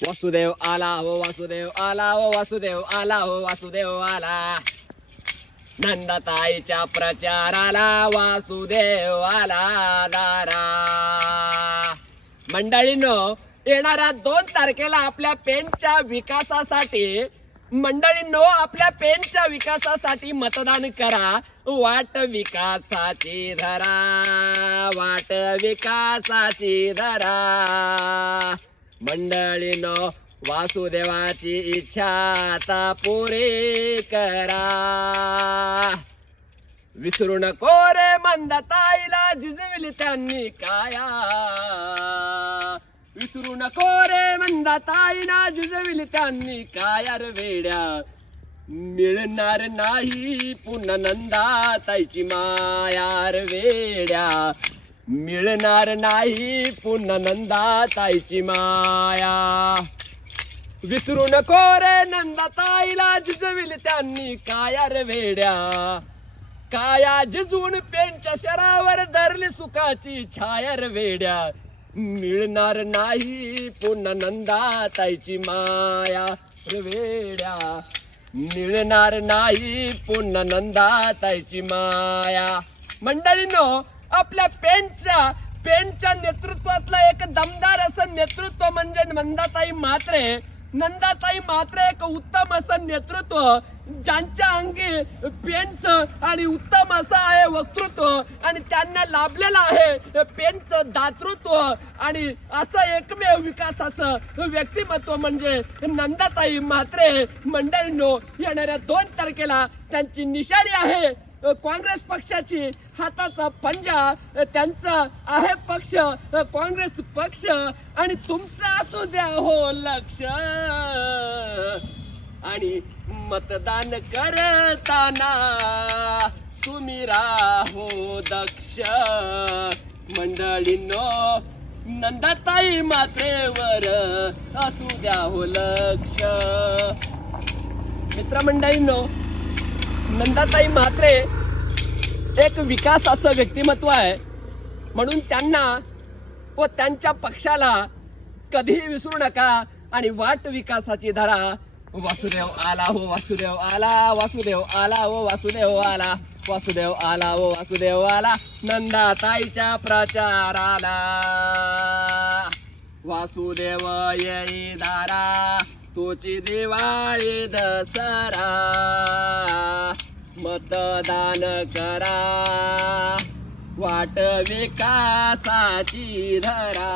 वासुदेव आला हो वासुदेव आला हो वासुदेव आला हो वासुदेव आला. नंदाताईच्या प्रचाराला वासुदेव आला दारा. मंडळींनो, येणाऱ्या 2 तारखेला आपल्या पेणच्या विकासासाठी आपल्या पेणच्या विकासासाठी मतदान करा. वाट विकासाची धरा, वाट विकासाची धरा. मंडळींनो, वासुदेवाची इच्छा आता पुरी करा. विसरू नको रे मंदाताईला जिजविली त्यांनी काया. विसरू नको रे मंदाताईला जिजविली त्यांनी काया रे वेड्या. मिळणार नाही पुन्हा नंदाताईची माया रे वेड्या. मिळणार नाही पुन्हा नंदाताईची माया. विसरू नको रे नंदाताईला जिजविली त्यांनी काया रे वेड्या. काया जिजून पेणच्या शरावर धरली सुखाची छाया रे वेड्या. मिळणार नाही पुन्हा नंदाताईची माया रे वेड्या. मिळणार नाही पुन्हा नंदाताईची माया. मंडळींनो, आपल्या पेणच्या नेतृत्वातलं एक दमदार असं नेतृत्व म्हणजे नंदाताई म्हात्रे. नंदाताई म्हात्रे एक उत्तम असं नेतृत्व, ज्यांच्या अंगी पेणचं आणि उत्तम असं आहे वक्तृत्व आणि त्यांना लाभलेलं आहे पेणचं दातृत्व. आणि असं एकमेव विकासाचं व्यक्तिमत्व म्हणजे नंदाताई म्हात्रे. मंडळींनो, येणाऱ्या 2 तारखेला त्यांची निशाणी आहे काँग्रेस पक्षाची. हाताचा पंजा त्यांचा आहे पक्ष, काँग्रेस पक्ष. आणि तुमचं असू द्या हो लक्ष. आणि मतदान करताना तुम्ही राहो दक्ष. मंडळींनो, नंदाताई म्हात्रेवर असू द्या हो लक्ष. मित्रमंडळींनो, नंदाताई म्हात्रे एक विकासाचं व्यक्तिमत्व आहे. म्हणून त्यांना व त्यांच्या पक्षाला कधीही विसरू नका आणि वाट विकासाची धरा. वासुदेव आला हो वासुदेव आला. वासुदेव आला हो वासुदेव आला. वासुदेव आला हो वासुदेव आला. नंदाताईच्या प्रचाराला वासुदेव येई दारा. तोची दिवाळी दसरा. मतदान करा, वाट विकासाची धरा.